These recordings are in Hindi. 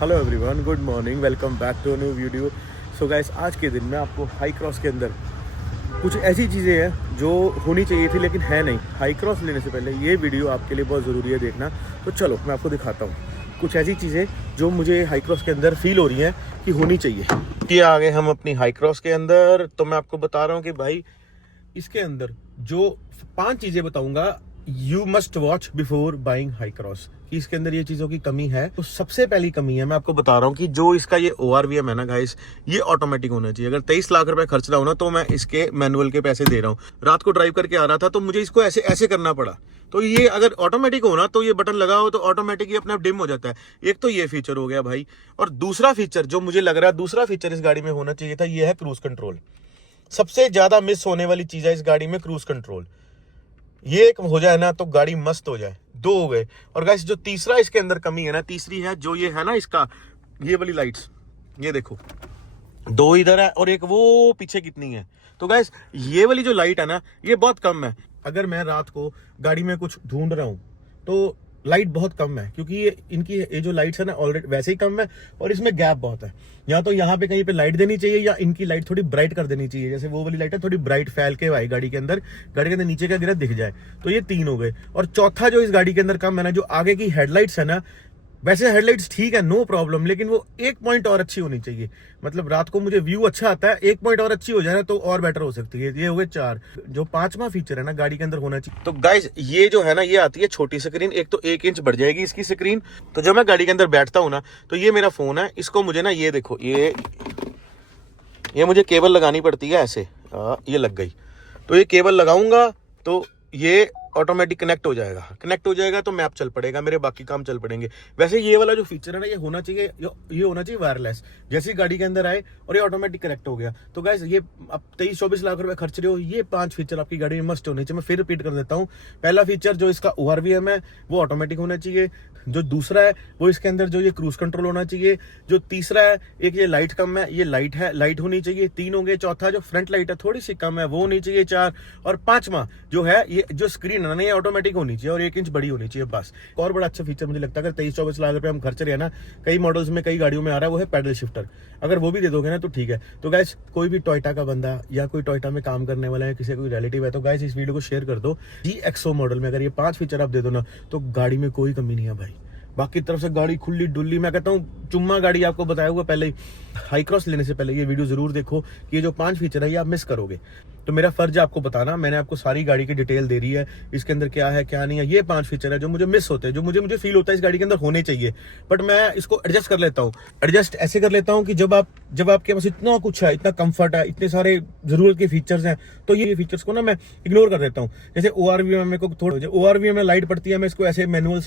Hello everyone, good morning, welcome back to new video. So guys, आज के दिन में आपको हाई क्रॉस के अंदर कुछ ऐसी चीज़ें हैं जो होनी चाहिए थी लेकिन है नहीं। हाई क्रॉस लेने से पहले ये वीडियो आपके लिए बहुत ज़रूरी है देखना। तो चलो मैं आपको दिखाता हूँ कुछ ऐसी चीज़ें जो मुझे हाई क्रॉस के अंदर फील हो रही हैं कि होनी चाहिए। ये आ गए हम अपनी हाई क्रॉस के अंदर। तो मैं आपको बता रहा हूँ कि भाई इसके अंदर जो 5 चीज़ें बताऊँगा you must watch before buying high cross, कि इसके अंदर ये चीज़ों की कमी है। तो सबसे पहली कमी है, मैं आपको बता रहा हूँ कि जो इसका ये ORVM है ना गाइस, ये ऑटोमेटिक होना चाहिए। अगर 23 लाख रुपए खर्च रहा हूँ ना तो मैं इसके मैनुअल के पैसे दे रहा हूँ। रात को ड्राइव करके आ रहा था तो मुझे इसको ऐसे ऐसे करना पड़ा। तो ये अगर ऑटोमेटिक हो ना तो ये बटन लगाओ तो ऑटोमेटिक ही अपने आप डिम हो जाता है। एक तो ये फीचर हो गया भाई। और दूसरा फीचर जो मुझे लग रहा है, दूसरा फीचर इस गाड़ी में होना चाहिए था, ये है क्रूज कंट्रोल। सबसे ज्यादा मिस होने वाली चीज है इस गाड़ी में क्रूज कंट्रोल। ये एक हो जाए ना तो गाड़ी मस्त हो जाए। 2 हो गए। और गाइस जो तीसरा इसके अंदर कमी है ना, तीसरी है जो ये है ना इसका, ये वाली लाइट्स, ये देखो 2 इधर है और एक वो पीछे कितनी है। तो गाइस ये वाली जो लाइट है ना, ये बहुत कम है। अगर मैं रात को गाड़ी में कुछ ढूंढ रहा हूं तो लाइट बहुत कम है, क्योंकि ये जो लाइट्स है ना ऑलरेडी वैसे ही कम है और इसमें गैप बहुत है। या तो यहाँ पे कहीं पे लाइट देनी चाहिए या इनकी लाइट थोड़ी ब्राइट कर देनी चाहिए। जैसे वो वाली लाइट है थोड़ी ब्राइट फैल के आए गाड़ी के अंदर नीचे का गिरा दिख जाए। तो ये 3 हो गए। और चौथा जो इस गाड़ी के अंदर कम है ना, जो आगे की हेडलाइट्स है ना, वैसे हेडलाइट्स ठीक है, नो प्रॉब्लम, लेकिन वो 1 पॉइंट और अच्छी होनी चाहिए। मतलब रात को मुझे व्यू अच्छा आता है, 1 पॉइंट और अच्छी हो जाए ना तो और बेटर हो सकती है। ये हो गए 4। जो 5वां फीचर है ना गाड़ी के अंदर होना चाहिए। तो गाइस ये जो है ना, ये आती है छोटी स्क्रीन। एक तो 1 इंच बढ़ जाएगी इसकी स्क्रीन। तो जब मैं गाड़ी के अंदर बैठता हूँ ना तो ये मेरा फोन है, इसको मुझे ना ये देखो, ये मुझे केबल लगानी पड़ती है ऐसे। ये लग गई। तो ये केबल लगाऊंगा तो ये ऑटोमेटिक कनेक्ट हो जाएगा तो मैप चल पड़ेगा, मेरे बाकी काम चल पड़ेंगे। वैसे ये वाला जो फीचर है ना, ये होना चाहिए, ये होना चाहिए वायरलेस। जैसे गाड़ी के अंदर आए और ये ऑटोमेटिक कनेक्ट हो गया। तो गाइस ये अब 23-24 लाख रुपए खर्च रहे हो, ये 5 फीचर आपकी गाड़ी में मस्ट होने चाहिए। मैं फिर रिपीट कर देता हूँ। पहला फीचर जो इसका ORVM है वो ऑटोमेटिक होना चाहिए। जो दूसरा है वो इसके अंदर जो ये क्रूज कंट्रोल होना चाहिए। जो तीसरा है, एक ये लाइट कम है, ये लाइट होनी चाहिए। 3 होंगे। चौथा जो फ्रंट लाइट है थोड़ी सी कम है, वो होनी चाहिए। 4। और 5वां जो है, ये जो स्क्रीन है ना, ये ऑटोमेटिक होनी चाहिए और 1 इंच बड़ी होनी चाहिए बस। और बड़ा अच्छा फीचर मुझे लगता है, अगर 23-24 लाख रुपए हम खर्च रहे हैं ना, कई मॉडल्स में कई गाड़ियों में आ रहा है, वो है पैडल शिफ्टर। अगर वो भी दे दोगे ना तो ठीक है। तो गाइस कोई भी टोयोटा का बंदा या कोई टोयोटा में काम करने वाला है, किसी कोई रिलेटिव है, तो गाइस इस वीडियो को शेयर कर दो। GXO मॉडल में अगर ये 5 फीचर आप दे दो ना तो गाड़ी में कोई कमी नहीं है भाई। बाकी तरफ से गाड़ी खुली डुल्ली। मैं कहता हूँ चुम्मा गाड़ी आपको बताया हुआ पहले ही। हाई क्रॉस लेने से पहले ये वीडियो जरूर देखो कि ये जो 5 फीचर है ये आप मिस करोगे। तो मेरा फर्ज है आपको बताना। मैंने आपको सारी गाड़ी की डिटेल दे रही है, इसके अंदर क्या है क्या नहीं है। ये 5 फीचर है जो मुझे मिस होते हैं, जो मुझे फील होता है इस गाड़ी के अंदर होने चाहिए, बट मैं इसको एडजस्ट कर लेता हूँ। एडजस्ट ऐसे कर लेता हूँ कि जब आपके पास इतना कुछ है, इतना कंफर्ट है, इतने सारे जरूरत के फीचर्स हैं, तो ये फीचर्स को ना मैं इग्नोर कर देता हूँ। जैसे ORVM में को थोड़ा ORVM में लाइट पड़ती है, मैं इसको ऐसे मैनुअल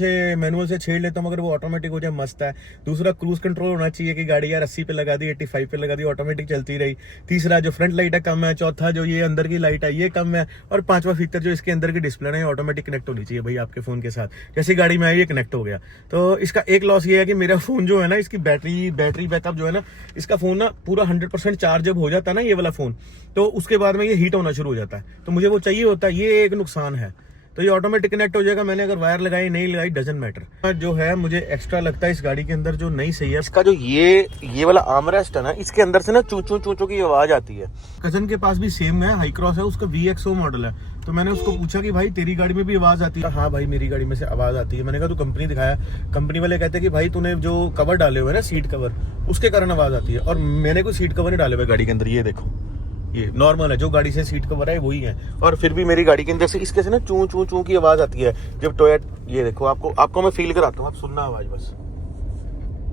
से छेड़ लेता हूँ, अगर वो ऑटोमेटिक हो जाए मस्त है। दूसरा क्रूज कंट्रोल होना चाहिए कि गाड़ी यार 80 पे लगा दी, 85 पे लगा दी, ऑटोमेटिक चलती रही। तीसरा जो फ्रंट लाइट है कम है। चौथा जो ये अंदर की लाइट है ये कम है। और 5वां फीचर जो इसके अंदर की डिस्प्ले है ऑटोमेटिक कनेक्ट होनी चाहिए भाई आपके फोन के साथ। जैसे गाड़ी में आई ये कनेक्ट हो गया। तो इसका एक लॉस ये है कि मेरा फोन जो है ना, इसकी बैटरी बैकअप जो है ना, इसका फोन ना पूरा 100% चार्ज जब हो जाता है ना ये वाला फोन, तो उसके बाद में ये हीट होना शुरू हो जाता है। तो मुझे वो चाहिए होता है, ये एक नुकसान है। तो ये ऑटोमेटिक कनेक्ट हो जाएगा। मैंने अगर वायर लगाई नहीं लगाई डजंट मैटर। जो है मुझे एक्स्ट्रा लगता है इस गाड़ी के अंदर जो नहीं सही है, इसका जो ये वाला आर्मरेस्ट है ना, इसके अंदर से ना चू चू की आवाज आती है। कजन के पास भी सेम है, हाई क्रॉस है, उसका VXO मॉडल है। तो मैंने उसको पूछा कि भाई तेरी गाड़ी में भी आवाज आती है? हाँ भाई मेरी गाड़ी में से आवाज आती है। मैंने कहा तू कंपनी दिखाया। कंपनी वाले कहते हैं कि भाई तूने जो कवर डाले हुए ना, सीट कवर, उसके कारण आवाज आती है। और मैंने कोई सीट कवर नहीं डाले हुए गाड़ी के अंदर। ये देखो ये नॉर्मल है, जो गाड़ी से सीट कवर है वही है। और फिर भी मेरी गाड़ी के अंदर से इसके से ना चू की आवाज आती है जब टोयोटा। ये देखो आपको मैं फील कराता हूँ, आप सुनना आवाज बस।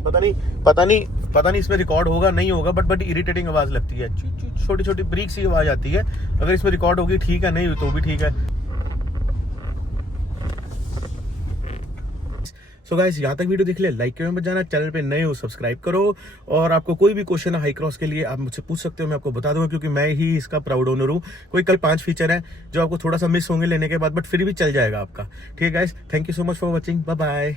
पता नहीं इसमें रिकॉर्ड होगा नहीं होगा, बट इरिटेटिंग आवाज लगती है। छोटी ब्रीक सी आवाज आती है। अगर इसमें रिकॉर्ड होगी ठीक है, नहीं तो भी ठीक है। सो गाइस यहाँ तक वीडियो देख ले, लाइक के मत जाना, चैनल पे नए हो सब्सक्राइब करो। और आपको कोई भी क्वेश्चन है हाई क्रॉस के लिए आप मुझसे पूछ सकते हो, मैं आपको बता दूंगा, क्योंकि मैं ही इसका प्राउड ओनर हूँ। कोई कल 5 फीचर है जो आपको थोड़ा सा मिस होंगे लेने के बाद, बट फिर भी चल जाएगा आपका। ठीक है guys, thank you so much for watching, bye bye.